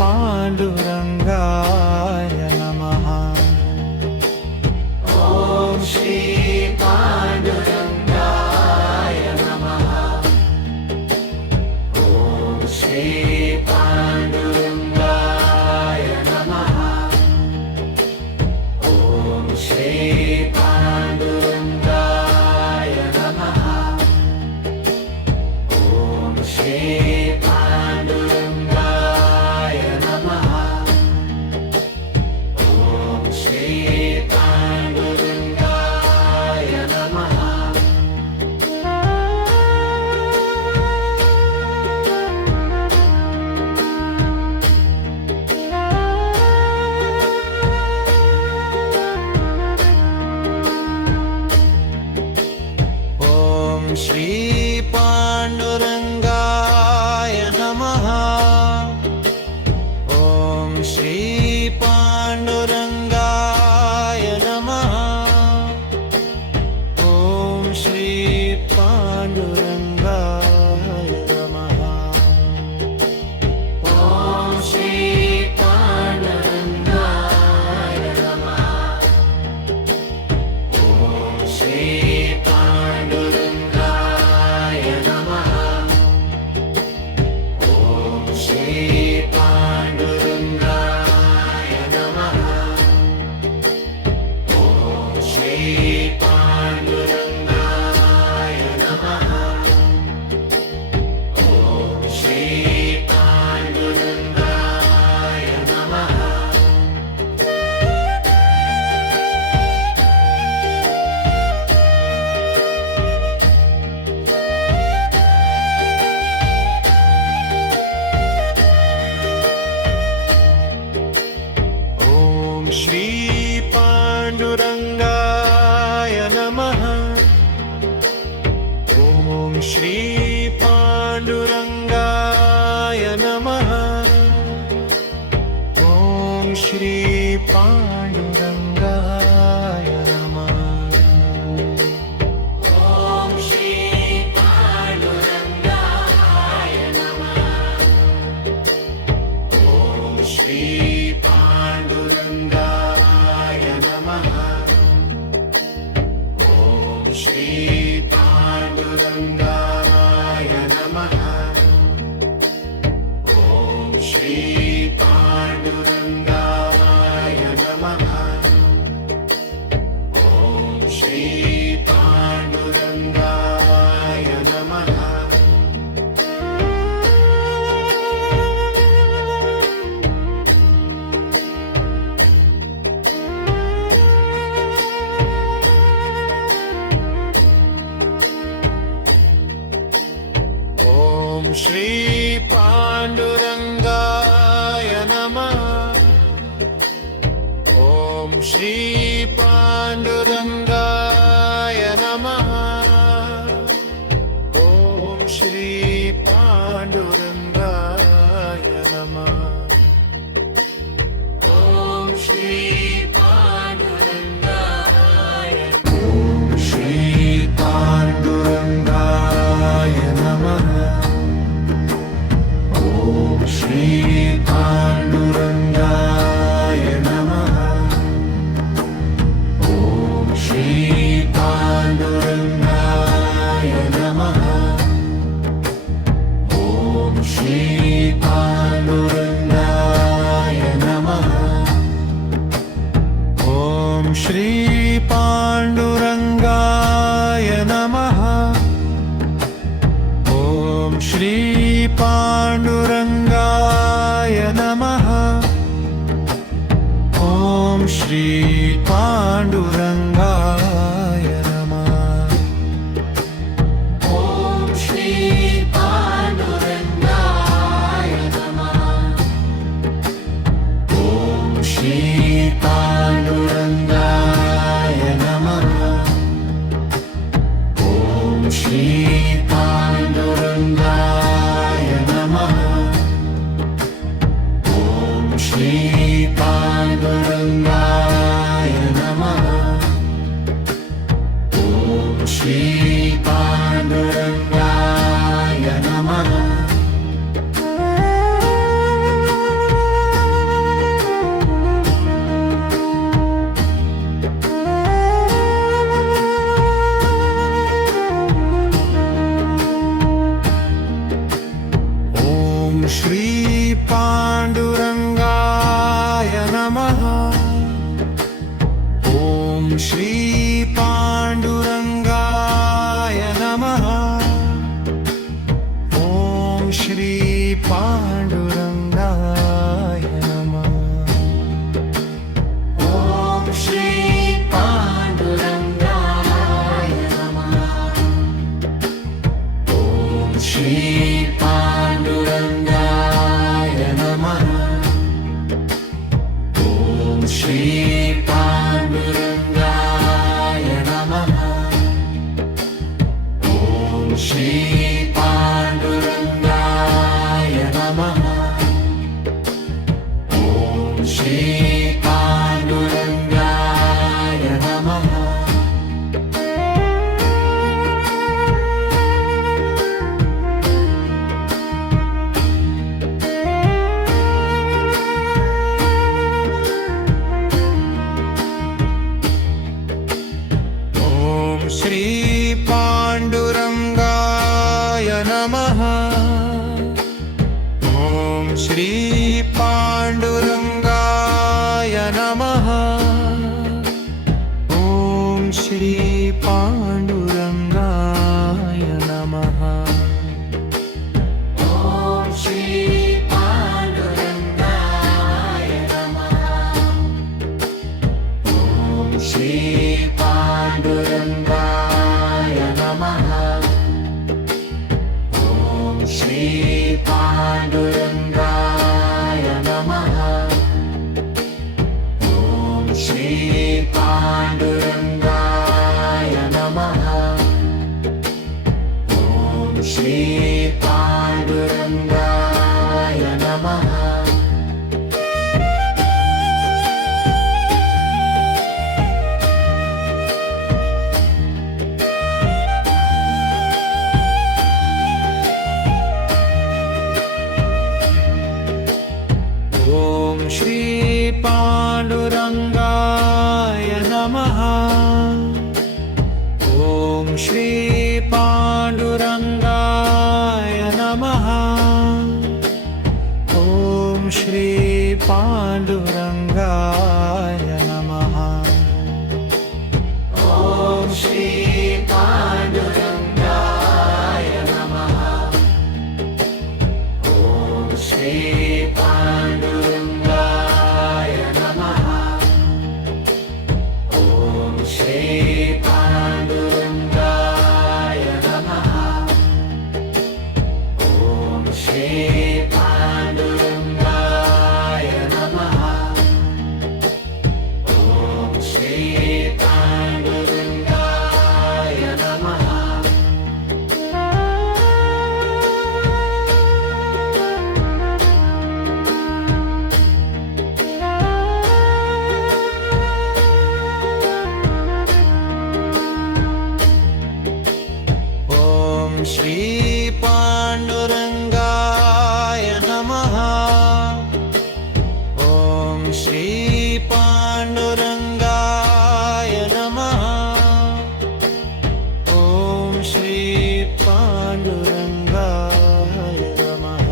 पांडुरंगाय नमः। ॐ श्री पाण्डुरङ्गाय नमः। ॐ श्री पाण्डुरङ्गाय नमः। ॐ श्री पाण्डुरङ्गाय नमः। ॐ श्री पाण्डुरङ्गाय नमः। ॐ श्री पाण्डुरङ्गाय नमः। ॐ श्री पांडुरंगाय नमः। ॐ श्री पांडुरंगाय नमः। ॐ श्री पांडुरंगाय नमः। ॐ श्री पाण्डुरङ्गाय नमः। ॐ श्री पाण्डुरङ्गाय नमः। ॐ श्री पाण्डुरङ्गाय नमः। ॐ श्री पाण्डुरङ्गाय नमः। ॐ श्री पाण्डुरङ्गाय नमः। ॐ श्री पांडुरंगाय नमः। ॐ श्री पांडुरंगाय नमः। ॐ श्री पांडुरंगाय नमः। ॐ श्री पाण्डुरङ्गाय नमः। ॐ श्री पाण्डुरङ्गाय नमः। ॐ श्री पाण्डुरङ्गाय नमः। ॐ श्री पाण्डुरङ्गाय नमः। ॐ श्री पाण्डुरङ्गाय नमः। ॐ श्री पांडुरंगाय नमः। ॐ श्री पांडुरंगाय श्री पांडुरंगाय नमः ओम श्री पांडुरंगाय नमः ॐ श्री पाण्डुरङ्गाय नमः ॐ श्री पाण्डुरङ्गाय नमः ॐ श्री पाण्डुरङ्गाय नमः ॐ श्री पाण्डुरङ्गाय नमः ॐ श्री पाण्डुरङ्गाय नमः ओम श्री पांडुरंगाय नमः ओम श्री पांडुरंगाय नमः ओम श्री पांडुरंगाय नमः ॐ श्री पाण्डुरङ्गाय नमः ॐ श्री पाण्डुरङ्गाय नमः ॐ श्री पाण्डुरङ्गाय नमः ॐ श्री पाण्डुरङ्गाय नमः ॐ श्री पाण्डुरङ्गाय नमः ओम श्री पांडुरंगाय नमः ओम श्री पांडुरंगाय नमः ओम श्री पांडुरंगाय नमः ॐ श्री पाण्डुरङ्गाय नमः ॐ श्री पाण्डुरङ्गाय नमः ॐ श्री पाण्डुरङ्गाय नमः ॐ श्री पाण्डुरङ्गाय नमः ॐ श्री पाण्डुरङ्गाय नमः ओम श्री पांडुरंगाय नमः ओम श्री पांडुरंगाय नमः ओम श्री पांडुरंगाय नमः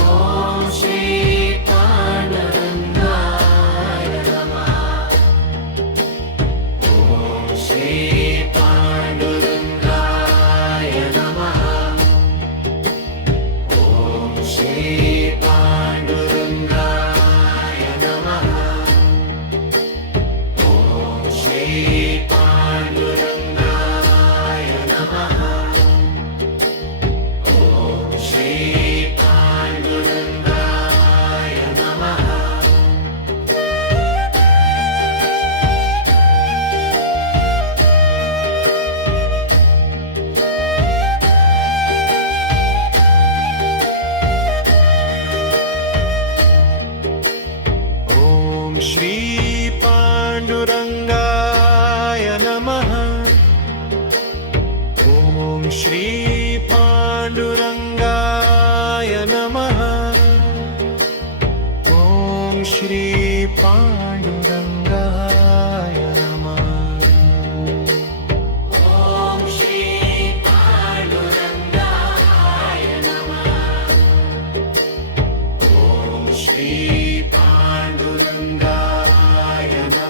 ॐ श्री पाण्डुरङ्गाय नमः ॐ श्री पाण्डुरङ्गाय नमः ॐ श्री पाण्डुरङ्गाय नमः ॐ श्री पाण्डुरङ्गाय नमः ॐ श्री पाण्डुरङ्गाय नमः ओम श्री पांडुरंगाय नमः ओम श्री पांडुरंगाय नमः ओम श्री पांडुरंगाय नमः ॐ श्री पाण्डुरङ्गाय नमः ॐ श्री पाण्डुरङ्गाय नमः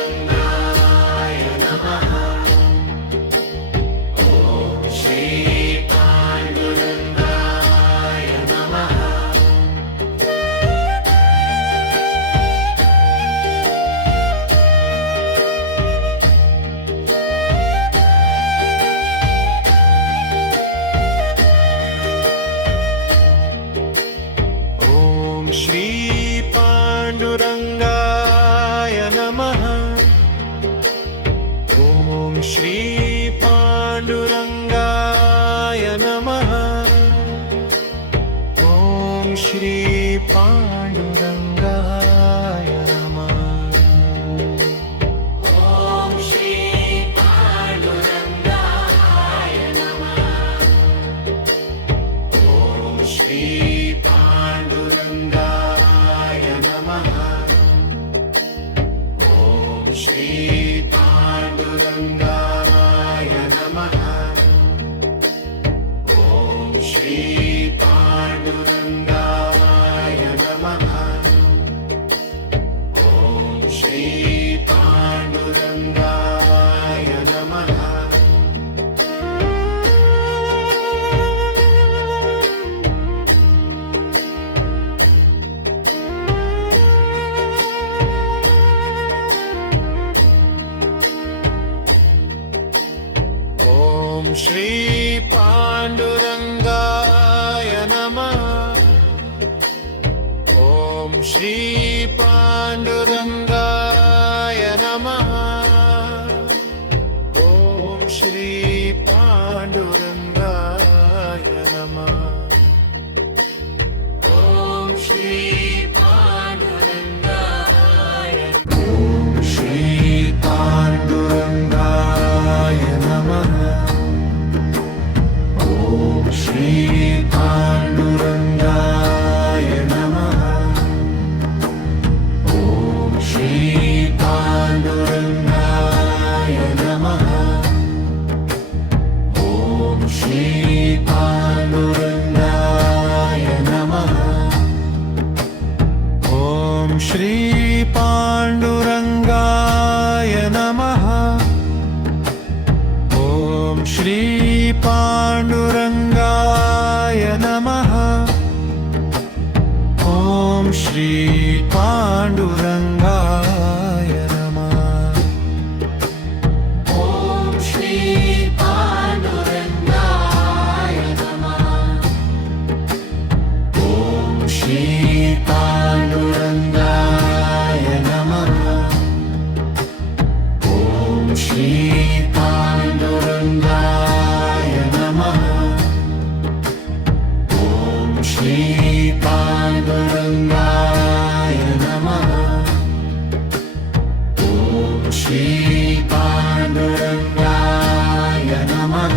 पांडुरंगाय नमः ओम श्री पांडुरंगाय नमः ॐ श्री पाण्डुरङ्गाय नमः ॐ श्री पाण्डुरङ्गाय नमः ॐ श्री पाण्डुरङ्गाय नमः ॐ श्री पाण्डुरङ्गाय नमः ओम श्री पांडुरंगाय नमः ओम श्री पांडुरंगाय नमः ओम श्री पांडुरंगाय नमः ओम श्री पांडुरंगाय नमः ॐ श्री पाण्डुरङ्गाय नमः ॐ श्री पाण्डुरङ्गाय नमः ॐ श्री पाण्डुरङ्गाय नमः ॐ श्री पाण्डुरङ्गाय ओम श्री पांडुरंगाय नमः ओम श्री पांडुरंगाय नमः ओम श्री पांडुरंगाय नमः ओम श्री पांडुरंगाय नमः ॐ श्री पाण्डुरङ्गाय नमः ॐ श्री पाण्डुरङ्गाय नमः ॐ श्री पाण्डुरङ्गाय नमः ॐ श्री पाण्डुरङ्गाय नमः ओम श्री पांडुरंगाय नमः ओम श्री पांडुरंगाय नमः ओम श्री पांडुरंगाय नमः ओम श्री पांडुरंगाय नमः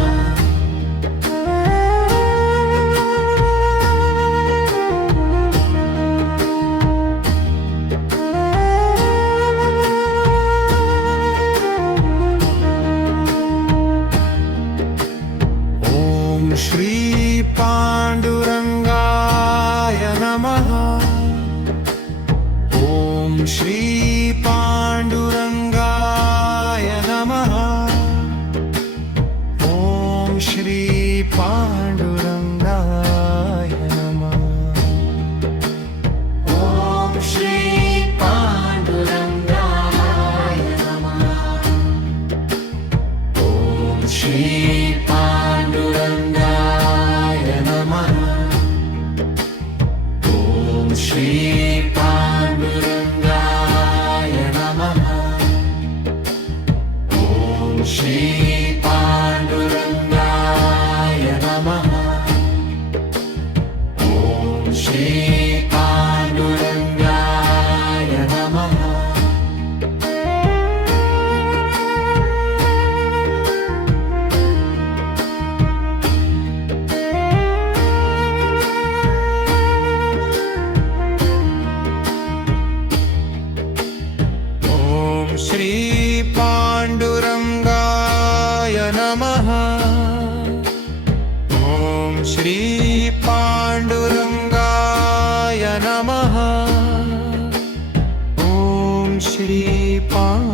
ॐ श्री पाण्डुरङ्गाय नमः ॐ श्री पाण्डुरङ्गाय नमः ॐ श्री पाण्डुरङ्गाय नमः ॐ श्री पाण्डुरङ्गाय नमः ओम श्री पांडुरंगाय नमः ओम श्री पांडुरंगाय नमः ओम श्री पांडुरंगाय नमः ओम श्री पांडुरंगाय नमः ॐ श्री पाण्डुरङ्गाय नमः ॐ श्री पाण्डुरङ्गाय नमः ॐ श्री पांडुरंगाय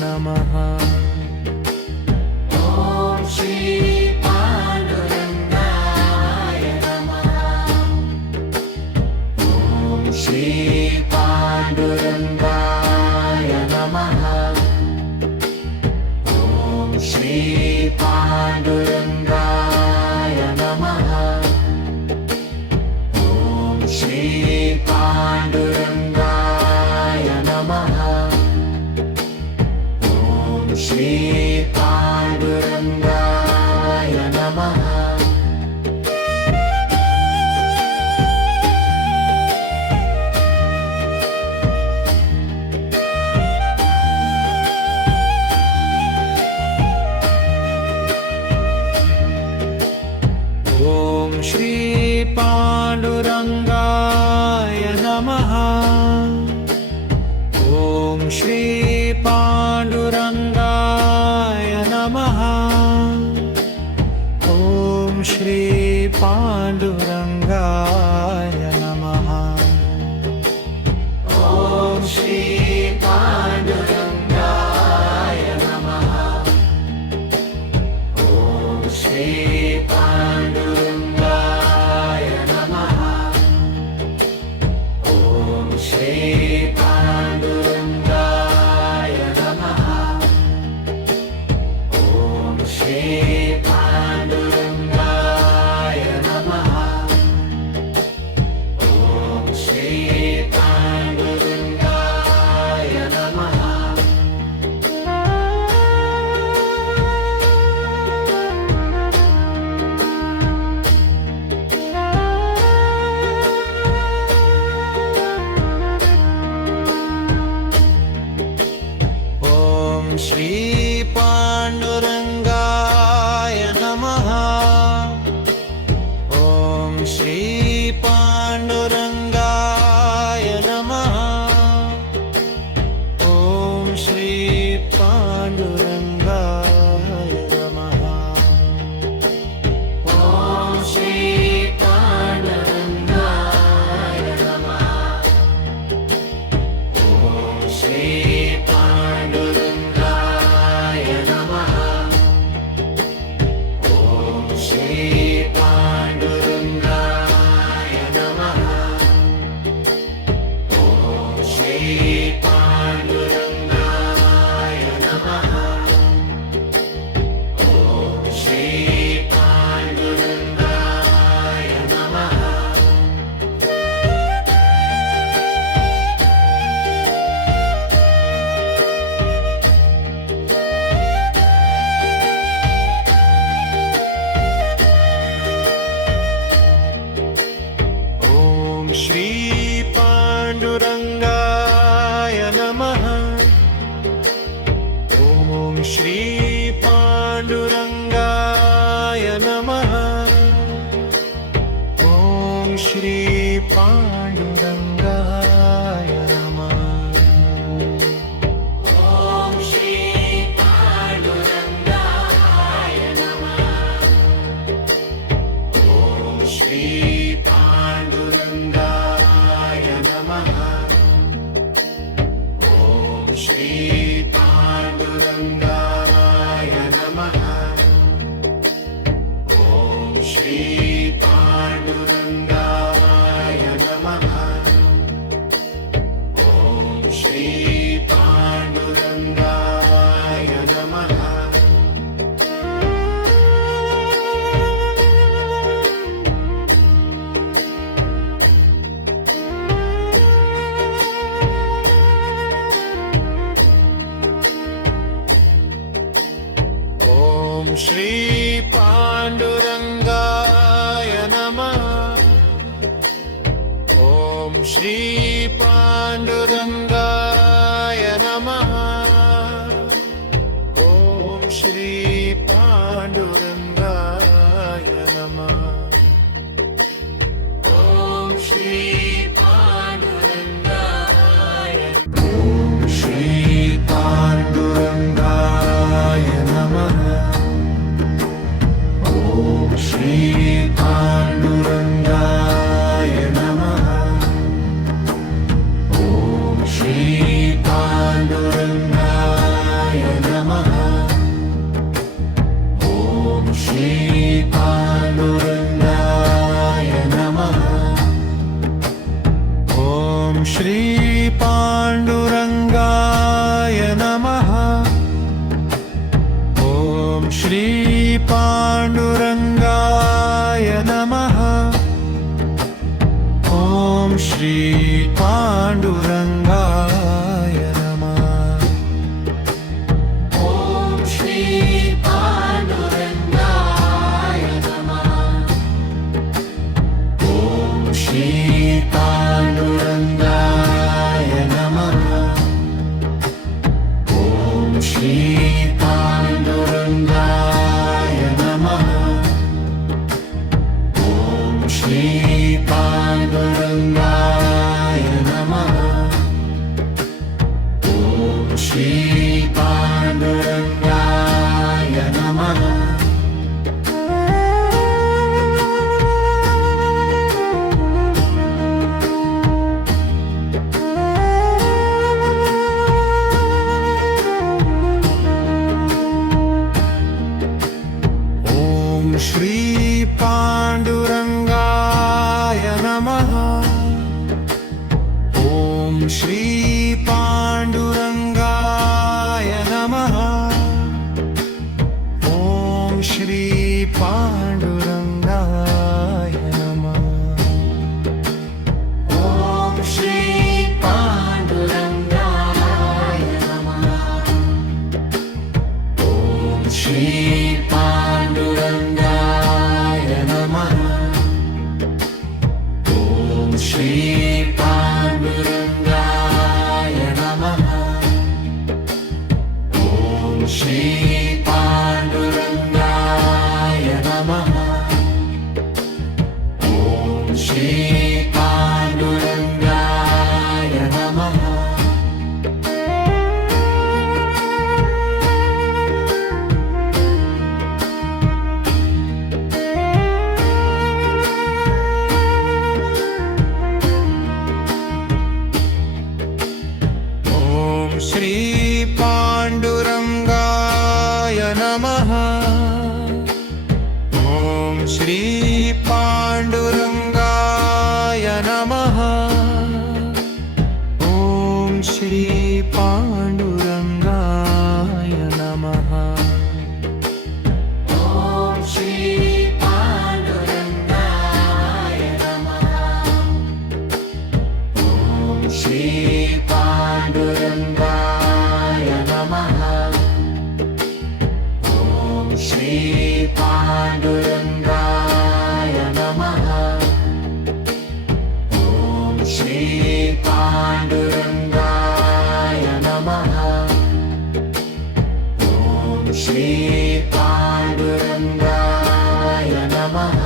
नमः ॐ श्री पाण्डुरङ्गाय नमः ॐ श्री पाण्डुरङ्गाय नमः ॐ श्री पाण्डुरङ्गाय नमः ॐ श्री पाण्डुरङ्गाय नमः ॐ श्री पाण्डुरङ्गाय नमः ॐ श्री पांडुरंगाय नमः ॐ श्री पांडुरंगाय नमः ॐ श्री पांडुरंगाय नमः ॐ श्री पाण्डुरङ्गाय नमः ॐ श्री पाण्डुरङ्गाय नमः ॐ श्री पाण्डुरङ्गाय नमः ॐ श्री पाण्डुरङ्गाय नमः ॐ श्री पाण्डुरङ्गाय नमः ॐ श्री पांडुरंगाय नमः ॐ श्री पांडुरंगाय नमः ॐ श्री पांडुरंगाय नमः ॐ श्री पाण्डुरङ्गाय नमः ॐ श्री पाण्डुरङ्गाय नमः ॐ श्री पाण्डुरङ्गाय नमः ॐ श्री पाण्डुरङ्गाय नमः ॐ श्री पाण्डुरङ्गाय नमः ॐ श्री पांडुरंगाय नमः ॐ श्री पांडुरंगाय नमः ॐ श्री पांडुरंगाय नमः ॐ श्री पाण्डुरङ्गाय नमः ॐ श्री पाण्डुरङ्गाय नमः ॐ श्री पाण्डुरङ्गाय नमः ॐ श्री पाण्डुरङ्गाय नमः ॐ श्री पाण्डुरङ्गाय नमः ॐ श्री पांडुरंगाय नमः ॐ श्री पांडुरंगाय नमः ॐ श्री पांडुरंगाय नमः ॐ श्री पाण्डुरङ्गाय ॐ श्री पाण्डुरङ्गाय नमः ॐ श्री पाण्डुरङ्गाय नमः ॐ श्री पांडुरंगाय नमः। ॐ श्री पांडुरंगाय नमः। ॐ श्री पांडुरंगाय नमः। ॐ श्री पाण्डुरङ्गाय नमः। ॐ श्री पांडुरंगाय नमः। ॐ श्री पांडुरंगाय नमः। ॐ श्री पांडुरंगाय नमः। ॐ श्री पांडुरंगाय नमः। ॐ श्री पांडुरंगाय नमः। ॐ श्री पांडुरंगाय नमः। ॐ श्री पांडुरंगाय नमः। ॐ श्री पाण्डुरङ्गाय नमः। ॐ श्री पांडुरंगाय नमः। ॐ श्री पांडुरंगाय नमः। ॐ श्री पांडुरंगाय नमः। ॐ श्री पांडुरंगाय नमः। ॐ श्री पांडुरंगाय नमः। ॐ श्री पांडुरंगाय नमः। ॐ श्री पांडुरंगाय नमः। ॐ श्री पाण्डुरङ्गाय नमः। ॐ श्री पांडुरंगाय नमः। ॐ श्री पांडुरंगाय नमः। ॐ श्री पांडुरंगाय नमः। ॐ श्री पांडुरंगाय नमः।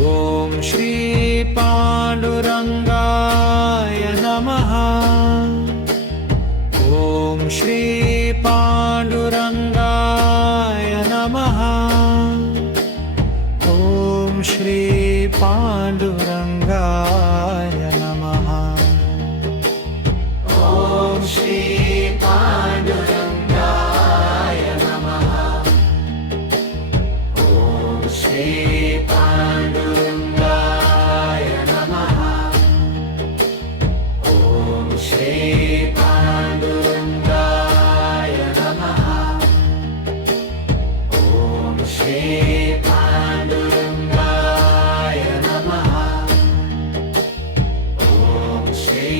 ॐ श्री पांडुरंगाय नमः। ॐ श्री पांडुरंगाय नमः। ॐ श्री पांडुरंगाय नमः। ॐ श्री पाण्डुरङ्गाय नमः। ॐ श्री पांडुरंगाय नमः। ॐ श्री पांडुरंगाय नमः। ॐ श्री पांडुरंगाय नमः। ॐ श्री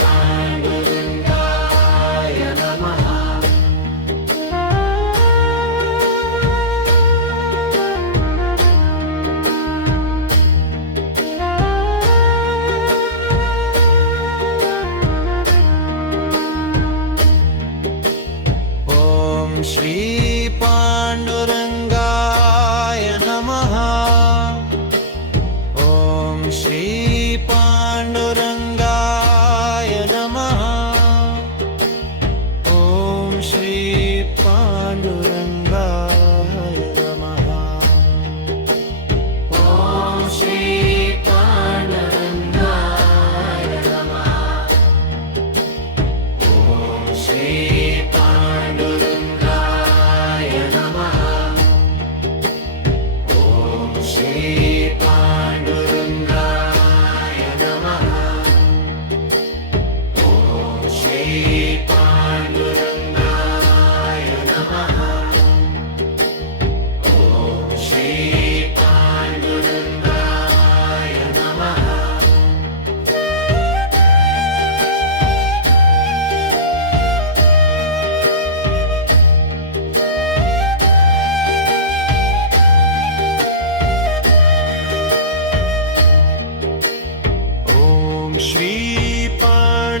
पांडुरंगाय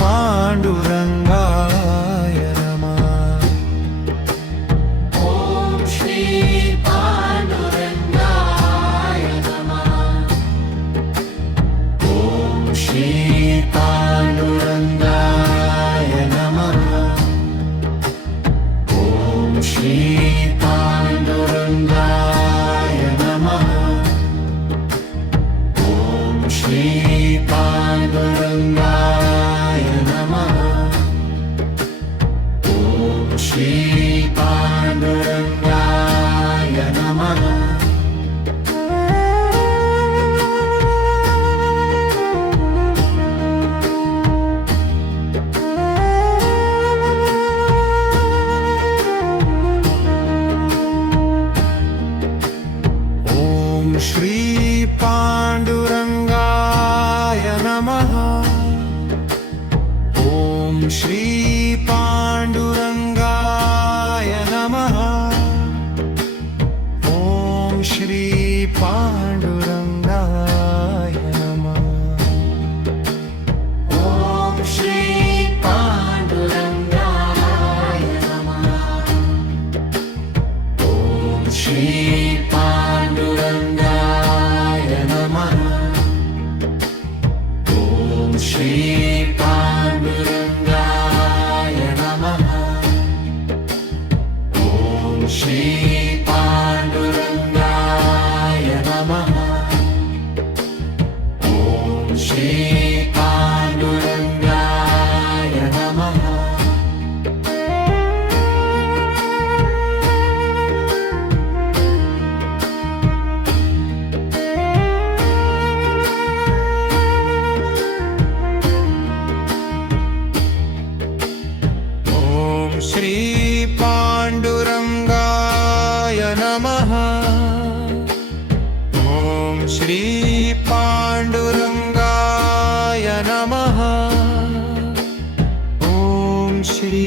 पांडुरंगाय नमः ॐ श्री पाण्डुरङ्गाय नमः ॐ श्री पांडुरंगाय नमः ॐ श्री पांडुरंगाय नमः ॐ श्री पांडुरंगाय नमः ॐ श्री पांडुरंगाय नमः ॐ श्री पांडुरंगाय नमः ॐ श्री पांडुरंगाय नमः ॐ श्री पांडुरंगाय नमः ॐ श्री पाण्डुरङ्गाय नमः ॐ श्री पांडुरंगाय नमः ॐ श्री पांडुरंगाय नमः ॐ श्री पांडुरंगाय नमः ॐ श्री पांडुरंगाय नमः ॐ श्री पांडुरंगाय नमः ॐ श्री पांडुरंगाय नमः ॐ श्री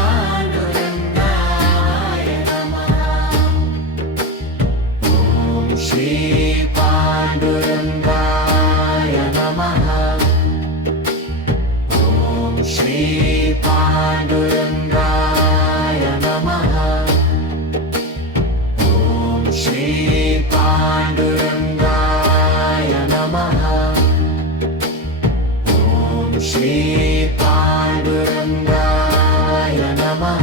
पांडुरंगाय नमः ॐ श्री पाण्डुरङ्गाय नमः ॐ श्री पांडुरंगाय नमः ॐ श्री पांडुरंगाय नमः ॐ श्री पांडुरंगाय नमः ॐ श्री पांडुरंगाय नमः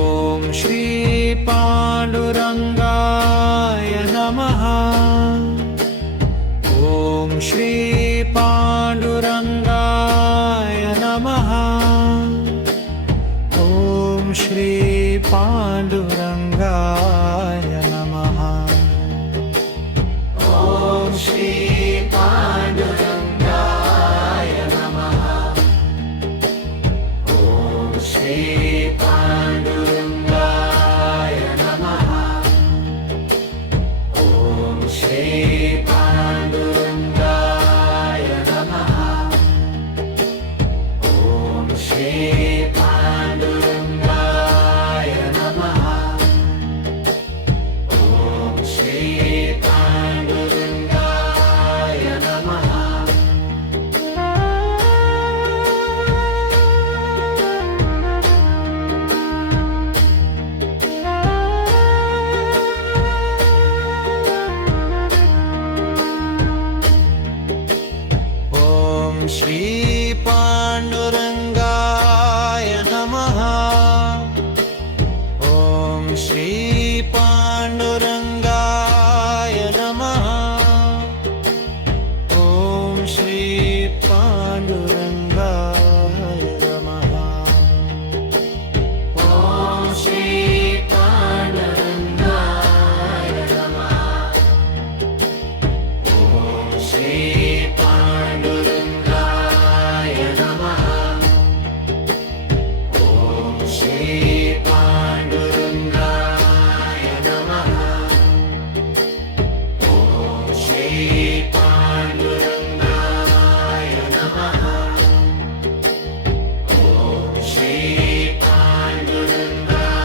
ॐ श्री पांडुरंगाय नमः ॐ श्री पांडुरंगाय नमः ॐ श्री पांडुरंगाय नमः ॐ श्री पाण्डुरङ्गाय नमः ॐ श्री पांडुरंगाय नमः ॐ श्री पांडुरंगाय नमः ॐ श्री पांडुरंगाय नमः ॐ श्री पांडुरंगाय नमः ॐ श्री पांडुरंगाय नमः ॐ श्री पांडुरंगाय